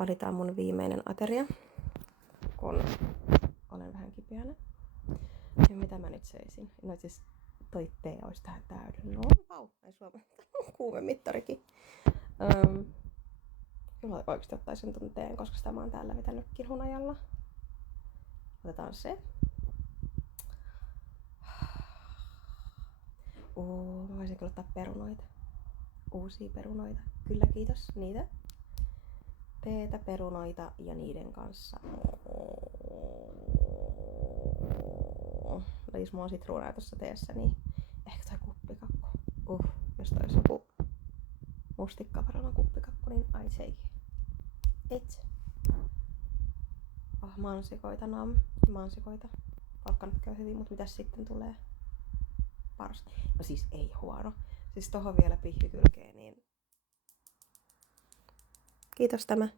oli tää mun viimeinen ateria, kun olen vähän kipeänä. Ja mitä mä nyt söisin? No siis toi tee olisi tähän täydellinen. No vau, ei Suomen kuumemittarikin. Kyllä oikeesti ottaisin ton teen, koska sitä mä oon täällä vetänytkin hunajalla. Otetaan se. Mä voisin kyllä ottaa perunoita. Uusia perunoita. Kyllä, kiitos. Niitä. Teetä, perunoita ja niiden kanssa. Jos mulla on sitruunaa tossa teessä, niin ehkä toi kuppikakku. Jos toi olisi joku mustikkaperunan kuppikakku, niin I'd take it. Mansikoita, mansikoita. Palkka nyt käy hyvin, mutta mitäs sitten tulee? Parsti. No siis ei huono. Siis tohon vielä pihvi kylkeen, niin kiitos tämä.